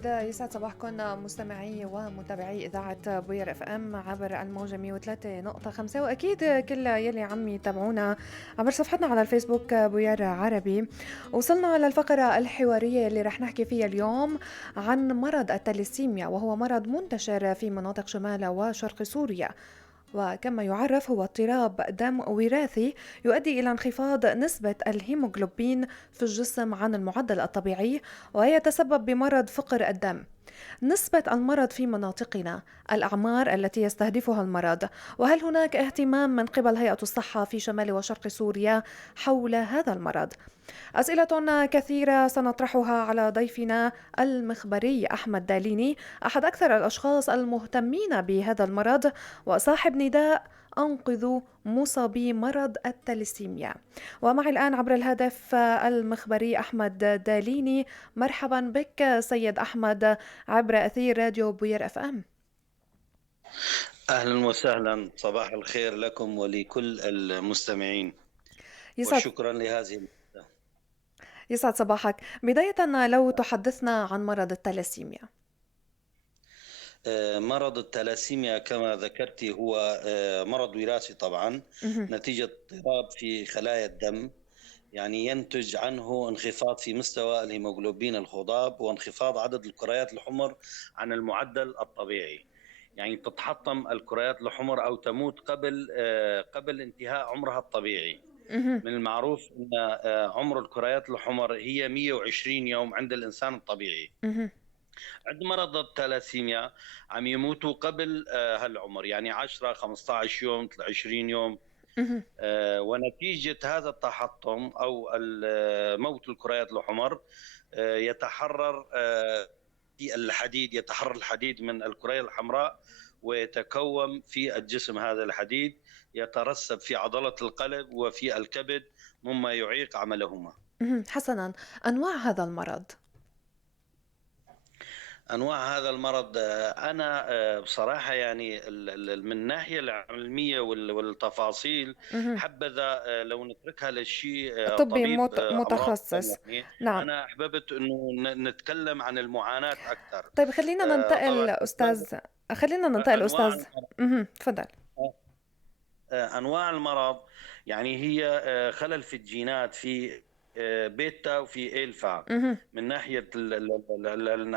أكيد يسعد صباحكم مستمعي ومتابعي إذاعة بوير اف ام عبر الموجة 103.5، وأكيد كل يلي عم يتابعونا عبر صفحتنا على الفيسبوك بوير عربي. وصلنا للفقرة الحوارية اللي رح نحكي فيها اليوم عن مرض التليسيميا، وهو مرض منتشر في مناطق شمال وشرق سوريا، وكما يعرف هو اضطراب دم وراثي يؤدي إلى انخفاض نسبة الهيموغلوبين في الجسم عن المعدل الطبيعي، ويتسبب بمرض فقر الدم. نسبة المرض في مناطقنا، الأعمار التي يستهدفها المرض، وهل هناك اهتمام من قبل هيئة الصحة في شمال وشرق سوريا حول هذا المرض؟ أسئلة كثيرة سنطرحها على ضيفنا المخبري أحمد داليني، أحد أكثر الأشخاص المهتمين بهذا المرض وصاحب نداء أنقذوا مصابي مرض التليسيميا. ومعي الآن عبر الهاتف المخبري أحمد داليني. مرحبا بك سيد أحمد عبر أثير راديو بوير اف ام. أهلا وسهلا، صباح الخير لكم ولكل المستمعين، يسعد وشكرا لهذه. يسعد صباحك. بداية لو تحدثنا عن مرض التليسيميا. مرض التلاسيميا كما ذكرت هو مرض وراثي طبعا، مهم. نتيجة اضطراب في خلايا الدم، يعني ينتج عنه انخفاض في مستوى الهيموغلوبين الخضاب وانخفاض عدد الكريات الحمر عن المعدل الطبيعي. يعني تتحطم الكريات الحمر أو تموت قبل انتهاء عمرها الطبيعي. مهم. من المعروف أن عمر الكريات الحمر هي 120 يوم عند الإنسان الطبيعي. مهم. عند مرض الثلاسيميا عم يموتوا قبل هالعمر، يعني 10 15 يوم 20 يوم. مهم. ونتيجة هذا التحطم أو موت الكريات الحمر يتحرر في الحديد، يتحرر الحديد من الكرية الحمراء ويتكون في الجسم. هذا الحديد يترسب في عضلة القلب وفي الكبد مما يعيق عملهما. حسنا، أنواع هذا المرض. أنواع هذا المرض، أنا بصراحة يعني من الناحية العلمية والتفاصيل مهم. حبذا لو نتركها للشيء طبي طبيب أمراض متخصص. يعني. نعم. أنا أحببت أنه نتكلم عن المعاناة أكثر. طيب خلينا طبعا ننتقل أسباب أستاذ. خلينا ننتقل أنواع أستاذ. تفضل. انواع المرض، يعني هي خلل في الجينات، في بيتا وفي الفا، مهم. من ناحيه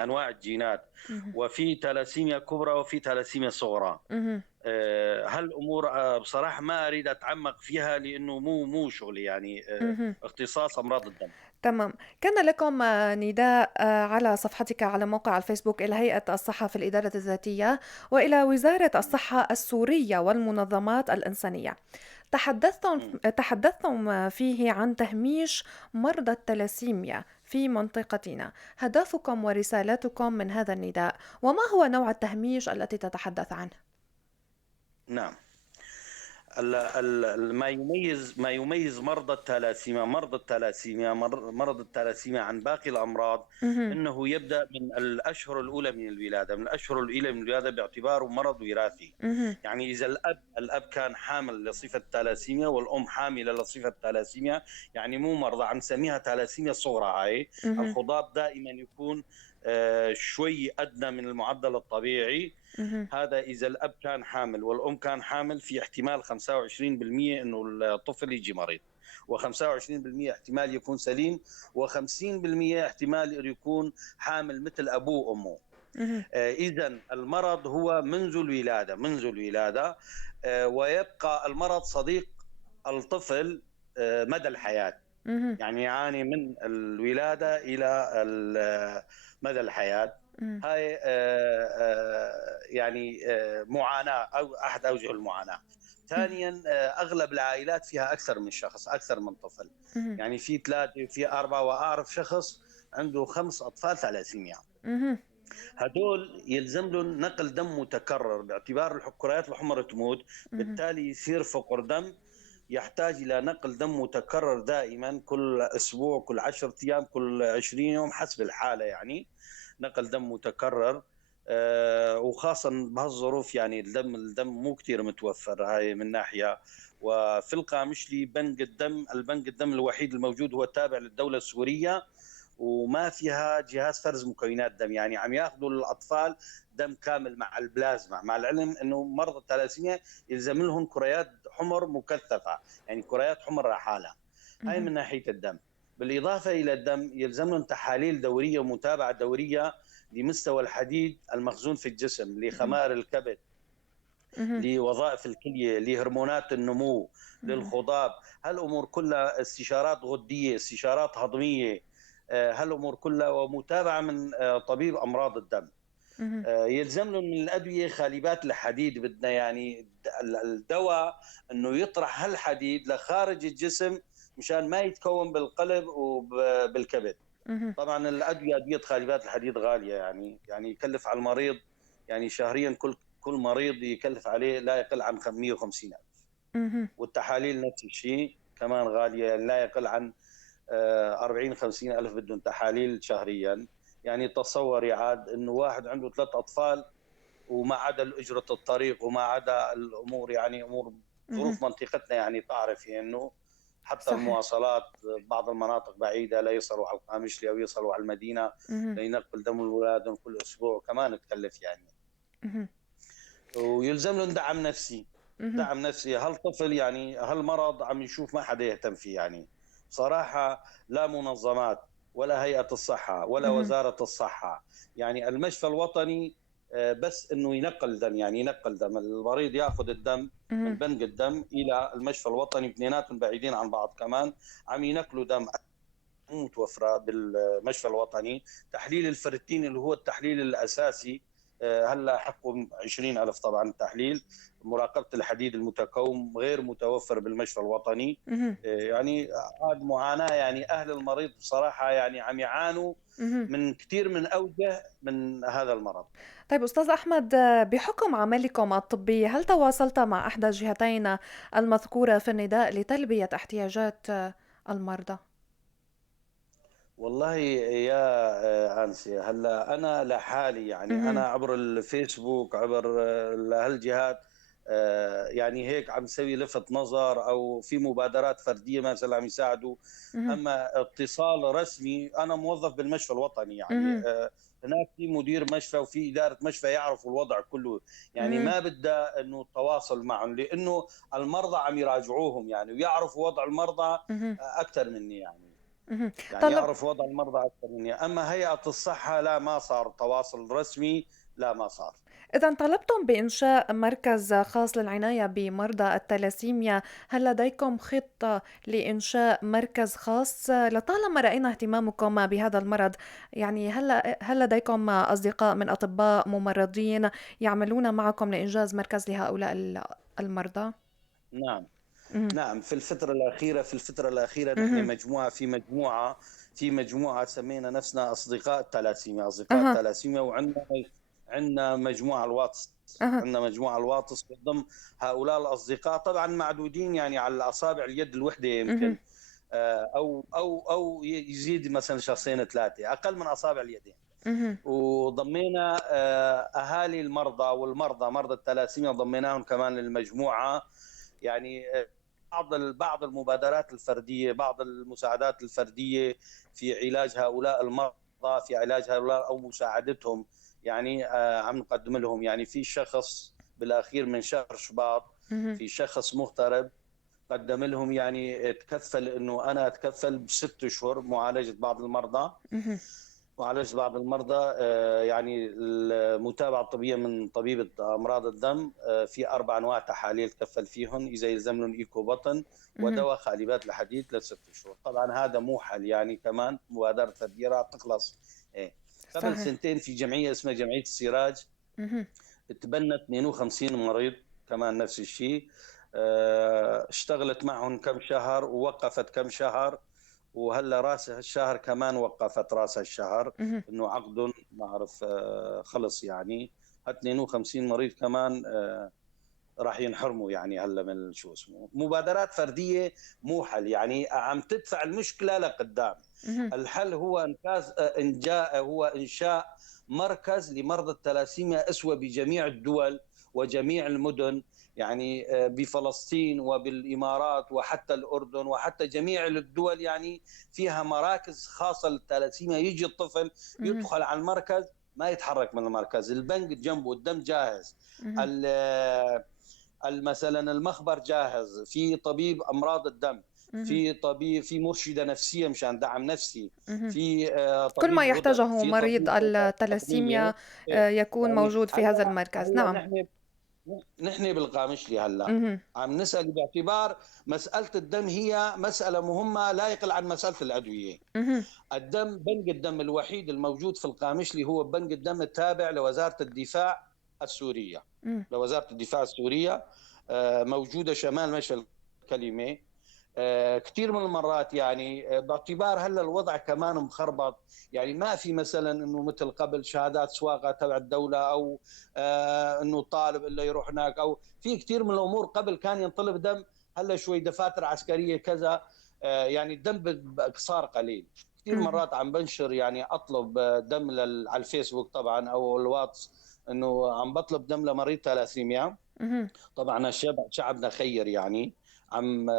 انواع الجينات. مهم. وفي ثلاسيميا كبرى وفي ثلاسيميا صغرى. مهم. هالامور بصراحه ما اريد اتعمق فيها لانه مو شغلي، يعني مهم. اختصاص امراض الدم. تمام. كان لكم نداء على صفحتك على موقع الفيسبوك إلى هيئة الصحة في الإدارة الذاتية وإلى وزارة الصحة السورية والمنظمات الإنسانية. م. تحدثتم فيه عن تهميش مرضى التلاسيميا في منطقتنا. هدفكم ورسالتكم من هذا النداء، وما هو نوع التهميش التي تتحدث عنه؟ نعم. ما يميز مرض الثلاسيميا عن باقي الامراض مهم. انه يبدا من الاشهر الاولى من الولاده، باعتباره مرض وراثي. مهم. يعني اذا الاب كان حامل لصفه ثلاسيميا والام حامله لصفه ثلاسيميا، يعني مو مرضى، عم نسميها ثلاسيميا صغرى. هاي مهم. الخضاب دائما يكون شوي ادنى من المعدل الطبيعي. مهم. هذا إذا الأب كان حامل والأم كان حامل، في احتمال 25% إنه الطفل يجي مريض، و25% احتمال يكون سليم، و50% احتمال يكون حامل مثل أبوه وأمه. مهم. إذن المرض هو منذ الولادة، ويبقى المرض صديق الطفل مدى الحياة. مهم. يعني يعاني من الولادة إلى مدى الحياة. مهم. هاي يعني معاناة أو أحد أوجه المعاناة. ثانيا أغلب العائلات فيها أكثر من شخص، أكثر من طفل. مهم. يعني في 3 في 4، وأعرف شخص عنده 5 أطفال ثلاسيميا. مهم. هدول يلزم لهم نقل دم متكرر باعتبار الكريات الحمر تموت، مهم. بالتالي يصير فقر دم. يحتاج إلى نقل دم متكرر دائما، كل أسبوع، كل 10 أيام، كل 20 يوم، حسب الحالة. يعني نقل دم متكرر. وخاصة بهالظروف، يعني الدم مو كتير متوفر، هاي من ناحية. وفي القامشلي البنك الدم الوحيد الموجود هو التابع للدولة السورية، وما فيها جهاز فرز مكونات دم، يعني عم ياخذوا الاطفال دم كامل مع البلازما، مع العلم انه مرضى الثلاسيميا يلزم لهم كريات حمر مكثفه، يعني كريات حمر رحالة. هاي اهم. من ناحيه الدم. بالاضافه الى الدم يلزم لهم تحاليل دوريه ومتابعه دوريه لمستوى الحديد المخزون في الجسم، اهم. لخمائر الكبد، اهم. لوظائف الكليه، لهرمونات النمو، اهم. للخضاب. هالامور كلها، استشارات غديه، استشارات هضميه، هالامور كلها، ومتابعه من طبيب امراض الدم. اهم. يلزم لهم من الادويه خالبات الحديد، بدنا يعني الدواء انه يطرح هالحديد لخارج الجسم مشان ما يتكون بالقلب وبالكبد. اهم. طبعا الادويه ادويه خالبات الحديد غاليه، يعني يكلف على المريض، يعني شهريا كل مريض يكلف عليه لا يقل عن 150,000. اهم. والتحاليل نفس الشيء كمان غاليه، يعني لا يقل عن 40 50 ألف بدهم تحاليل شهريا. يعني تصوري عاد انه واحد عنده 3 اطفال، وما عدا اجره الطريق وما عدا الامور، يعني امور اهم. ظروف منطقتنا، يعني تعرفي انه حتى صحيح. المواصلات بعض المناطق بعيده لا يصلوا على القامشلي او يصلوا على المدينه اهم. لينقل دم اولادهم كل اسبوع، كمان تكلف يعني. اهم. ويلزم لهم دعم نفسي. اهم. دعم نفسي، هالطفل يعني هالمرض عم يشوف ما حدا يهتم فيه يعني صراحة. لا منظمات ولا هيئة الصحة ولا اهم. وزارة الصحة. يعني المشفى الوطني بس انه ينقل دم، يعني ينقل دم المريض، ياخذ الدم من اهم. بنك الدم الى المشفى الوطني، اثنيناتهم بعيدين عن بعض، كمان عم ينقلوا دم متوفره بالمشفى الوطني. تحليل الفرتين اللي هو التحليل الاساسي، هلا حقه 20,000 طبعا التحليل. مراقبه الحديد المتكوم غير متوفر بالمشفى الوطني. اهم. يعني هذه معاناه، يعني اهل المريض بصراحه يعني عم يعانوا اهم. من كثير من اوجه من هذا المرض. طيب أستاذ أحمد، بحكم عملكم الطبي هل تواصلت مع إحدى الجهتين المذكورة في النداء لتلبية احتياجات المرضى؟ والله يا أنسي، هلا أنا لحالي، يعني اهم. أنا عبر الفيسبوك، عبر هالجهات، يعني هيك عم سوي لفت نظر أو في مبادرات فردية مثلا عم يساعدوا. اهم. أما اتصال رسمي، أنا موظف بالمشفى الوطني، يعني اهم. هناك في مدير مشفى وفي إدارة مشفى يعرفوا الوضع كله. يعني اهم. ما بدها إنه التواصل معهم، لأنه المرضى عم يراجعوهم يعني ويعرفوا وضع المرضى اهم. أكثر مني، اهم. يعني طلب يعرف وضع المرضى اكثر مني. اما هيئه الصحه لا، ما صار تواصل رسمي، لا ما صار. إذا طلبتم بإنشاء مركز خاص للعناية بمرضى التلاسيميا، هل لديكم خطة لإنشاء مركز خاص؟ لطالما رأينا اهتمامكم بهذا المرض، يعني هل لديكم أصدقاء من أطباء ممرضين يعملون معكم لإنجاز مركز لهؤلاء المرضى؟ نعم. مهم. نعم، في الفتره الاخيره نحن مهم. مجموعه، في مجموعه سمينا نفسنا اصدقاء التلاسيميا، أها. وعندنا مجموعه الواتس. أها. عندنا مجموعه الواتس بتضم هؤلاء الاصدقاء، طبعا معدودين يعني على اصابع اليد الوحده مهم. يمكن، او يزيد مثلا شخصين ثلاثه، اقل من اصابع اليدين. مهم. وضمينا اهالي المرضى والمرضى مرضى الثلاسيميا، ضميناهم كمان للمجموعه. يعني بعض المبادرات الفرديه، بعض المساعدات الفرديه في علاج هؤلاء المرضى، في علاج هؤلاء او مساعدتهم، يعني عم نقدم لهم. يعني في شخص بالاخير من شهر شباط، مهم. في شخص مغترب قدم لهم، يعني تكفل انه انا اتكفل ب6 اشهر معالجه بعض المرضى، يعني المتابعه الطبيه من طبيب امراض الدم، في 4 انواع تحاليل تكفل فيهم، اذا يلزم لهم ايكو بطن مهم. ودواء خالبات الحديد ل6 شهور. طبعا هذا مو حل، يعني كمان مبادره فرديه راح تخلص. إيه. قبل صحيح. 2 سنين في جمعيه اسمها جمعيه السراج، مهم. تبنت 52 مريض، كمان نفس الشيء. اشتغلت معهم كم شهر ووقفت كم شهر، وهلا راس الشهر كمان وقفت راس الشهر، مهم. انه عقد ما اعرف خلص يعني. 52 مريض كمان راح ينحرموا، يعني هلا من شو اسمه مبادرات فرديه مو حل، يعني عم تدفع المشكله لقدام. مهم. الحل هو انشاء مركز لمرضى الثلاسيميا اسوه بجميع الدول وجميع المدن، يعني بفلسطين وبالإمارات وحتى الأردن وحتى جميع الدول، يعني فيها مراكز خاصة للثلاسيميا. يجي الطفل اهم، يدخل على المركز، ما يتحرك من المركز، البنك جنبه، الدم جاهز، اهم، مثلا المخبر جاهز، في طبيب امراض الدم، اهم، في طبيب، في مرشده نفسيه مشان دعم نفسي، اهم. في كل ما طبيب غدد، يحتاجه في مريض طبيب تقنيه. التلاسيميا يكون يعني موجود في هذا المركز، هلا نعم. نحن بالقامشلي هلا اهم، عم نسال باعتبار مساله الدم هي مساله مهمه لا يقل عن مساله الادويه. اهم، الدم، بنك الدم الوحيد الموجود في القامشلي هو بنك الدم التابع لوزاره الدفاع السوريه. إمم، لوزاره الدفاع السوريه، موجوده شمال مشفى الكلمه. كثير من المرات يعني باعتبار هلا الوضع كمان مخربط، يعني ما في مثلا انه مثل قبل شهادات سواقه تبع الدوله، او انه طالب الا يروح هناك، او في كثير من الامور قبل كان ينطلب دم، هلا شوي دفاتر عسكريه كذا. يعني الدم صار قليل. كثير اهم، مرات عم بنشر، يعني اطلب دم على الفيسبوك طبعا او الواتس، انه عم بطلب دم لمريض ثلاسيميا. اهم. طبعا شعبنا خير، يعني عم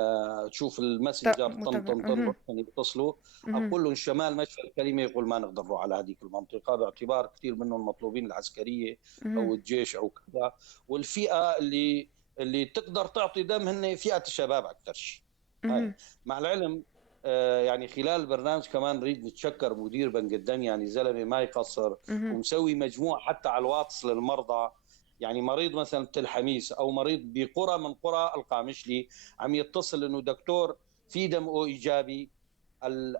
تشوف الماسنجر طن متابع، طن طن اهم، وقتاً يتصلوا. اهم، اقول لهم شمال مشفى الكلمه، يقول ما نقدر نروح على هذيك المنطقه باعتبار كثير منهم مطلوبين العسكريه اهم، او الجيش او كذا. والفئه اللي تقدر تعطي دم هن فئه الشباب اكثر شيء. هاي اهم، مع العلم، يعني خلال البرنامج كمان نريد نتشكر مدير بنك الدم، يعني زلمه ما يقصر، اهم، ومسوي مجموعه حتى على الواتس للمرضى. يعني مريض مثلا تل حميس او مريض بقرى من قرى القامشلي عم يتصل انه دكتور في دم او ايجابي،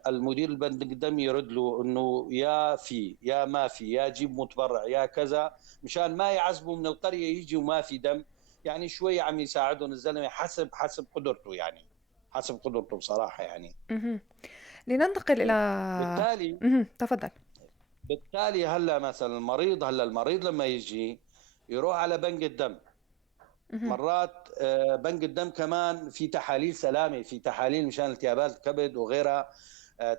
المدير البنك الدم يرد له انه يا في يا ما في، يا جيب متبرع يا كذا، مشان ما يعذبوا من القريه يجي وما في دم. يعني شوي عم يساعدهم الزلمه حسب قدرته، يعني حسب قدرته بصراحه يعني. اهم. لننتقل إلى بالتالي تفضل. هلا مثلا المريض لما يجي يروح على بنك الدم. اهم، مرات بنك الدم كمان في تحاليل سلامه، في تحاليل مشان التهابات الكبد وغيرها،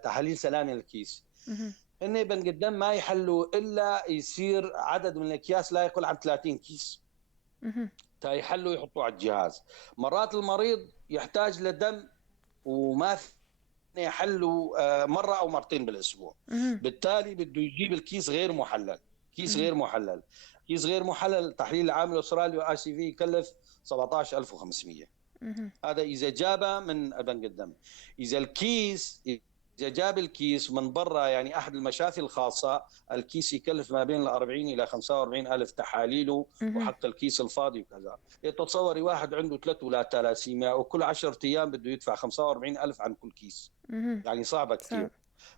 تحاليل سلامه للكيس. اهم، هن بنك الدم ما يحلوا الا يصير عدد من الاكياس لا يقل عن 30 كيس، اهم، تا يحلوا يحطوا على الجهاز. مرات المريض يحتاج لدم وما في يحلوا مره او مرتين بالاسبوع. اهم، بالتالي بده يجيب الكيس غير محلل. كيس اهم، غير محلل كيس غير محلل، تحليل العامل الاسترالي واي سي في يكلف 17500. اهم، هذا اذا جابه من بنك الدم. اذا الكيس اذا جاب الكيس من برا، يعني احد المشافي الخاصه، الكيس يكلف ما بين ال 40 الى 45 الف تحاليله اهم، وحق الكيس الفاضي وكذا. يتصوري واحد عنده 3 أولاد ثلاسيميا وكل 10 ايام بده يدفع 45 الف عن كل كيس، اهم. يعني صعبه صعب. كثير.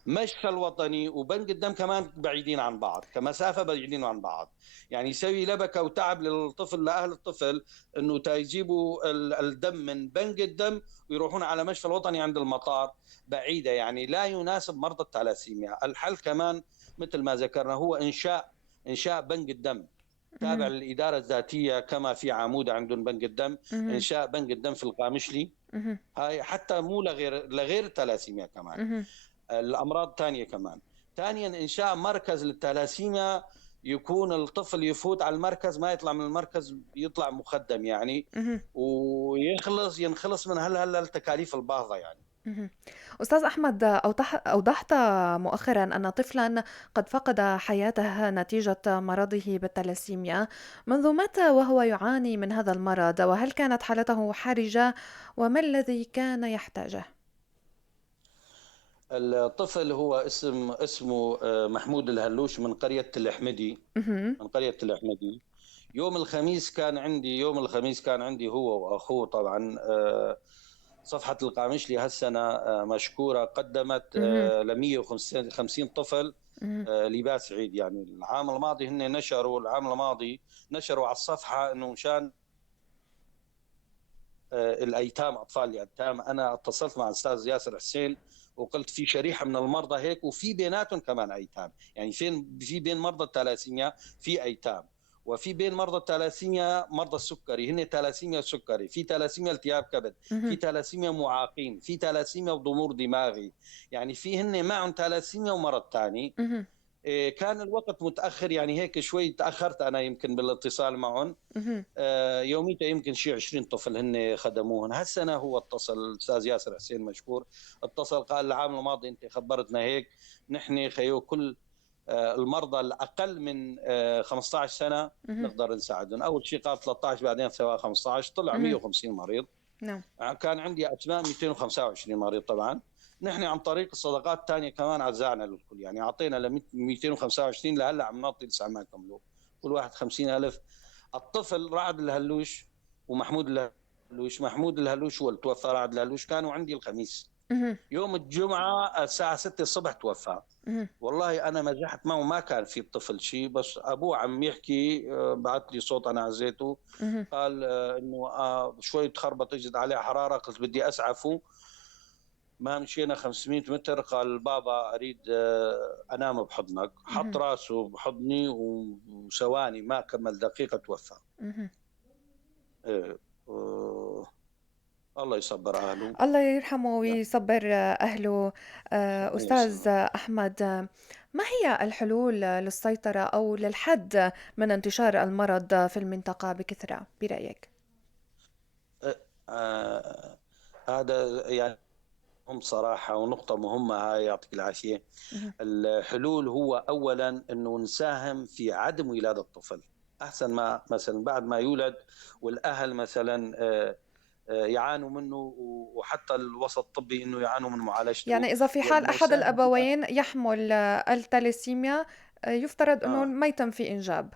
مشفى الوطني وبنك الدم كمان بعيدين عن بعض، كمسافه بعيدين عن بعض. يعني يسوي لبكه وتعب للطفل، لاهل الطفل، انه تيجيبوا الدم من بنك الدم ويروحون على مشفى الوطني عند المطار، بعيده، يعني لا يناسب مرضى الثلاسيميا. الحل كمان مثل ما ذكرنا هو انشاء بنك الدم تابع اهم، للاداره الذاتيه، كما في عموده عندهم بنك الدم. اهم، انشاء بنك الدم في القامشلي، اهم، هاي حتى مو لغير الثلاسيميا كمان، اهم، الامراض الثانيه كمان. ثانيا انشاء مركز للثلاسيميا، يكون الطفل يفوت على المركز، ما يطلع من المركز يطلع مخدم يعني، اهم، ينخلص من هلا التكاليف الباهظه يعني. اهم. أستاذ أحمد، أوضحت مؤخرا أن طفلا قد فقد حياته نتيجة مرضه بالثلاسيميا. منذ متى وهو يعاني من هذا المرض؟ وهل كانت حالته حرجة؟ وما الذي كان يحتاجه؟ الطفل هو اسمه محمود الهلوش من قريه الحمدي. مهم. يوم الخميس كان عندي هو واخوه طبعا. صفحه القامشلي هالسنه مشكوره قدمت مهم. ل 150 طفل مهم. لباس عيد. يعني العام الماضي نشروا على الصفحه انه مشان الايتام، اطفال اليتامى. انا اتصلت مع الاستاذ ياسر حسين وقلت في شريحه من المرضى هيك، وفي بيناتهم كمان ايتام، يعني في بين مرضى الثلاسيميا في ايتام، وفي بين مرضى الثلاسيميا مرضى السكري، هن ثلاسيميا سكري، في ثلاسيميا التهاب كبد، في مهم. ثلاسيميا معاقين، في ثلاسيميا وضمور دماغي، يعني في هن معهم ثلاسيميا ومرض ثاني. مهم. كان الوقت متاخر، يعني هيك شوي تاخرت انا يمكن بالاتصال معهم. اهم. يوميتها يمكن شيء 20 طفل هن خدموهن. هالسنه هو اتصل الاستاذ ياسر حسين مشكور، اتصل قال العام الماضي انت خبرتنا هيك، نحن خيو كل المرضى الاقل من 15 سنه اهم. نقدر نساعدهم. اول شيء قال 13 بعدين سواء 15 طلع اهم. 150 مريض. نعم. كان عندي اسماء 225 مريض. طبعا نحن عن طريق الصدقات الثانيه كمان عزعنا للكل، يعني اعطينا ل 225 لهلا عم نعطي لسه ما كملوا كل واحد 50,000. الطفل رعد الهلوش ومحمود الهلوش، محمود الهلوش هو اللي توفى، رعد الهلوش كانوا عندي الخميس، اهم. يوم الجمعه الساعه 6 الصبح توفى. اهم. والله انا مزحت معه، ما كان في الطفل شيء، بس ابوه عم يحكي بعث لي صوت انا عزيته، اهم. قال انه شوي تخربط اجت عليه حراره، قلت بدي اسعفه. ما مشينا 500 متر قال بابا اريد انام بحضنك، حط اهم. راسه بحضني وثواني ما كمل دقيقه توفى. اهم. إيه، الله يصبر اهله. الله يرحمه يعني ويصبر أهله. الله أستاذ يسلمك. أحمد، ما هي الحلول للسيطرة أو للحد من انتشار المرض في المنطقة بكثرة برأيك؟ آه هذا يعني هم صراحة ونقطة مهمة هاي، يعطيك العافية. مهم. الحلول هو أولا أنه نساهم في عدم ولادة الطفل. أحسن ما مثلا بعد ما يولد والأهل مثلا يعانوا منه، وحتى الوسط الطبي أنه يعانوا من معالجته يعني إذا في حال أحد والمساهمة. الأبوين يحمل التاليسيميا، يفترض أنه آه ما يتم فيه إنجاب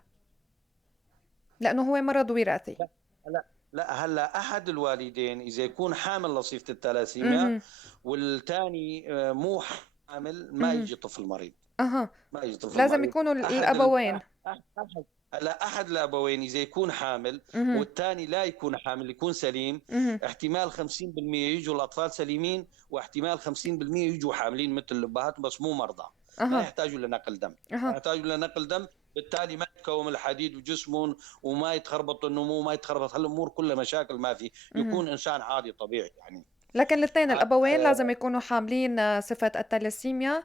لأنه هو مرض وراثي. لا لا لا، هلا أحد الوالدين إذا يكون حامل لصيفة الثلاسيميا اها. والثاني مو حامل، ما اها. يجي طفل مريض. أها. ما يجي طفل لازم مريض. يكونوا احد الأبوين. هلا احد الابوين اذا يكون حامل اها. والثاني لا يكون حامل، يكون سليم، اها. احتمال 50% يجوا الاطفال سليمين، واحتمال 50% يجوا حاملين مثل الابهات بس مو مرضى، ما أها. يحتاجوا لنقل دم. ما أها. يحتاجوا لنقل دم، بالتالي ما يتكون الحديد بجسمهم وما يتخربط النمو، ما يتخربط هالامور كلها مشاكل ما في، اها. يكون انسان عادي طبيعي يعني. لكن الاثنين ع- الأبوين لازم آه، يكونوا حاملين صفة التلاسيميا.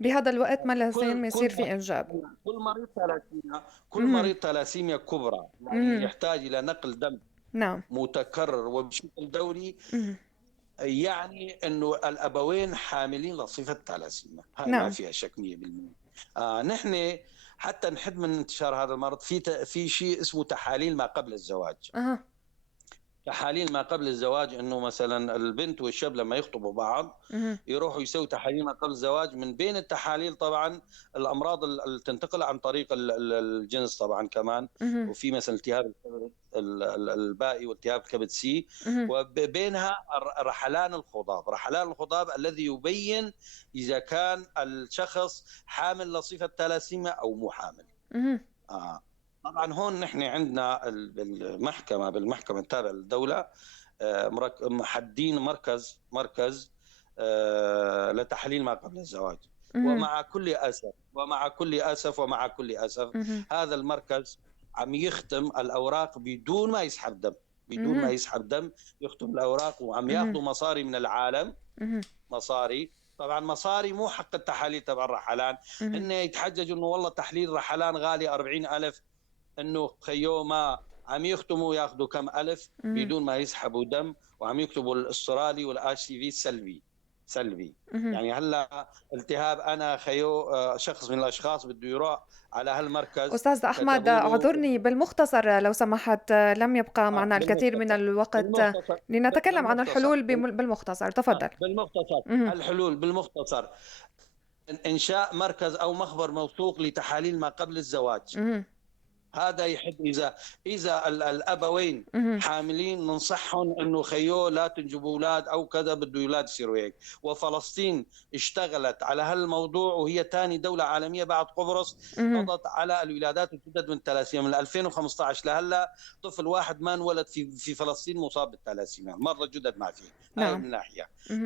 بهذا الوقت ما لازم كل يصير في إنجاب. كل مريض ثلاسيميا، كل اها. مريض ثلاسيميا كبرى يعني اها. يحتاج الى نقل دم نعم. متكرر وبشكل دوري، اها. يعني انه الابوين حاملين لصفه ثلاسيميا، هاي ما نعم. فيها شك 100%. نحن حتى نحد من انتشار هذا المرض في شيء اسمه تحاليل ما قبل الزواج. أها. تحاليل ما قبل الزواج انه مثلا البنت والشاب لما يخطبوا بعض اها. يروحوا يسووا تحاليل ما قبل الزواج. من بين التحاليل طبعا الامراض اللي تنتقل عن طريق الجنس طبعا كمان، اها. وفي مثلا التهاب الكبد البائي والتهاب كبد سي، اها. وبينها رحلان الخضاب. رحلان الخضاب الذي يبين اذا كان الشخص حامل لصفه ثلاسيميا او مو حامل. اها. آه. طبعا هون نحن عندنا بالمحكمه التابعه للدوله محدين مركز لتحليل ما قبل الزواج. اها. ومع كل اسف اها. هذا المركز عم يختم الاوراق بدون ما يسحب دم، بدون ما اها. يسحب دم، يختم الاوراق وعم اها. ياخذوا مصاري من العالم. اها. مصاري، طبعا مصاري مو حق التحاليل تبع الرحلان. اها. هن يتحججوا انه والله تحليل رحلان غالي 40,000، انه خيو ما عم يختموا ياخذوا كم الف اها. بدون ما يسحبوا دم، وعم يكتبوا الاسترالي والاتش سي في سلبي. اها. يعني هلا التهاب انا خيو شخص من الاشخاص بده يروح على هالمركز، أستاذ أحمد، كتبوا له اعذرني بالمختصر لو سمحت، لم يبقى معنا الكثير من بالمختصر الوقت بالمختصر لنتكلم عن بالمختصر الحلول بالمختصر. تفضل. بالمختصر اها. الحلول بالمختصر: انشاء مركز او مخبر موثوق لتحاليل ما قبل الزواج. اها. هذا يحد اذا الابوين اها. حاملين ننصحهم انه خيو لا تنجبوا اولاد او كذا بده اولاد يصيروا هيك. وفلسطين اشتغلت على هالموضوع، وهي ثاني دوله عالميه بعد قبرص اها. قضت على الولادات الجدد من الثلاسيميا. من 2015 لهلا طفل واحد ما انولد في فلسطين مصاب بالثلاسيميا، مرضى جدد ما فيه. هاي نعم. من ناحيه. اها.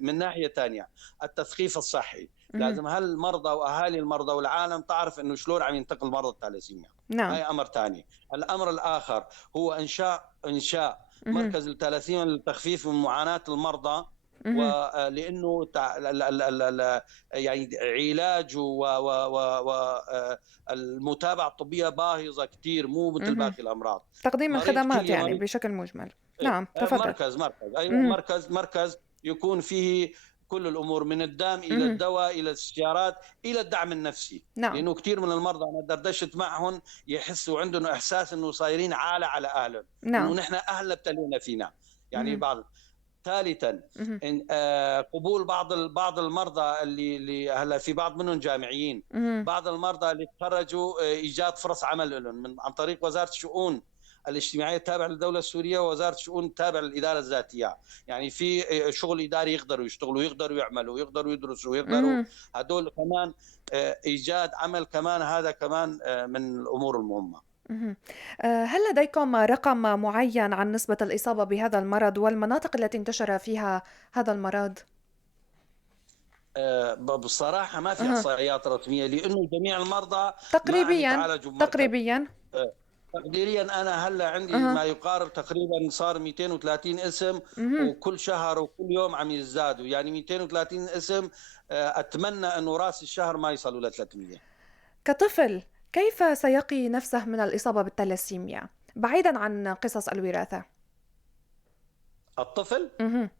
من ناحيه ثانيه التثقيف الصحي. اها. لازم هالمرضى واهالي المرضى والعالم تعرف انه شلون عم ينتقل مرض الثلاسيميا. نعم. هاي امر ثاني. الامر الاخر هو انشاء اها. مركز الثلاسيميا للتخفيف من معاناه المرضى اهم. ولانه يعني علاج والمتابعه الطبيه باهظه كثير، مو مثل اهم. باقي الامراض. تقديم مريض الخدمات كليه، يعني مريض بشكل مجمل. إيه، نعم، تفضل. مركز ايوه، اهم. مركز يكون فيه كل الامور، من الدم الى اهم. الدواء الى الاستشارات الى الدعم النفسي. نعم. لانه كثير من المرضى انا دردشت معهم يحسوا عندهم احساس انه صايرين عاله على اهلهم، انه نعم. نحن اهلنا ابتلونا فينا. يعني اهم. بعض. ثالثا، اهم. قبول بعض المرضى اللي هلا في بعض منهم جامعيين، اهم. بعض المرضى اللي تخرجوا، ايجاد فرص عمل لهم عن طريق وزاره الشؤون الاجتماعيه التابعه للدوله السوريه، ووزاره الشؤون التابعه للاداره الذاتيه. يعني في شغل اداري يقدروا يشتغلوا، يقدروا يعملوا، يقدروا يدرسوا، يقدروا اهم. هدول كمان. ايجاد عمل كمان، هذا كمان من الامور المهمه. اهم. هل لديكم رقم معين عن نسبة الإصابة بهذا المرض والمناطق التي انتشر فيها هذا المرض؟ بصراحه ما في أها. احصائيات رسميه، لانه جميع المرضى ما عم تقريبيًا، يتعالجوا بمركز. تقريبيًا. تقديريا انا هلا عندي أها. ما يقارب تقريبا صار 230 اسم، اهم. وكل شهر وكل يوم عم يزدادوا، يعني 230 اسم. اتمنى انه راس الشهر ما يصلوا ل 300. كطفل، كيف سيقي نفسه من الإصابة بالثلاسيميا؟ بعيدًا عن قصص الوراثة. الطفل اهم.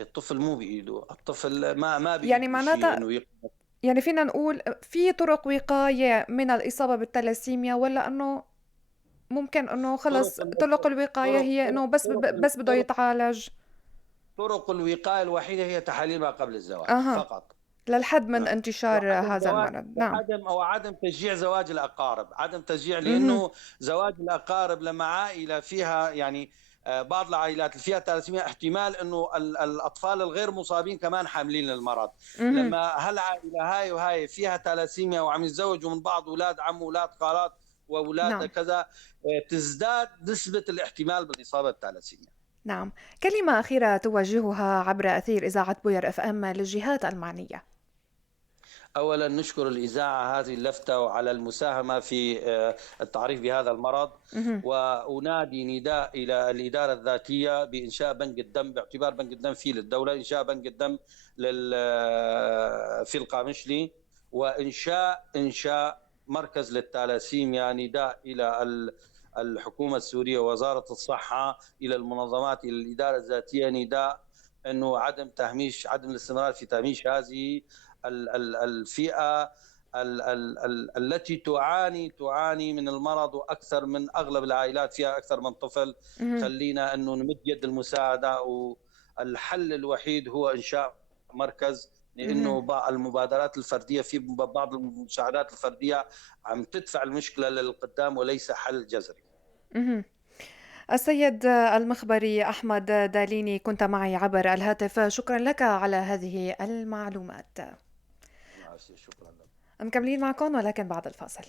الطفل مو بايده، الطفل ما يعني بايده شيء معناتها، انه يقدر. يعني فينا نقول في طرق وقاية من الإصابة بالثلاسيميا، والّا إنه ممكن إنه طرق خلص طرق الوقاية طرق هي طرق إنه بس بده طرق يتعالج؟ طرق الوقايه الوحيده هي تحاليل ما قبل الزواج أها. فقط. للحد من نعم. انتشار وعدم هذا زواج، المرض. نعم. وعدم تشجيع زواج الاقارب، عدم تشجيع، اهم. لانه زواج الاقارب لما عائله فيها يعني بعض العائلات اللي فيها ثلاسيميا احتمال انه الاطفال الغير مصابين كمان حاملين للمرض. اهم. لما هالعائله هاي وهاي فيها ثلاسيميا وعم يتزوجوا من بعض، اولاد عم واولاد خالات واولاد نعم. كذا، تزداد نسبه الاحتمال بالاصابه بالثلاسيميا. نعم. كلمة أخيرة توجهها عبر أثير إذاعة بوير اف ام للجهات المعنية. أولا نشكر الإذاعة هذه اللفتة وعلى المساهمة في التعريف بهذا المرض. اهم. وأنادي نداء إلى الإدارة الذاتية بإنشاء بنك الدم، باعتبار بنك الدم فيه للدولة، إنشاء بنك الدم في القامشلي، إنشاء مركز للثالاسيميا. نداء إلى الحكومة السورية ووزارة الصحة، إلى المنظمات، إلى الإدارة الذاتية، نداء أنه عدم الاستمرار في تهميش هذه الفئة التي تعاني من المرض، واكثر من اغلب العائلات فيها اكثر من طفل. اهم. خلينا انه نمد يد المساعده، والحل الوحيد هو انشاء مركز، اهم. لانه المبادرات الفرديه، في بعض المساعدات الفرديه عم تدفع المشكله للقدام وليس حل جذري. اهم. السيد المخبري أحمد داليني، كنت معي عبر الهاتف. شكرا لك على هذه المعلومات. شكرا لك. مكملين معكم ولكن بعد الفاصل.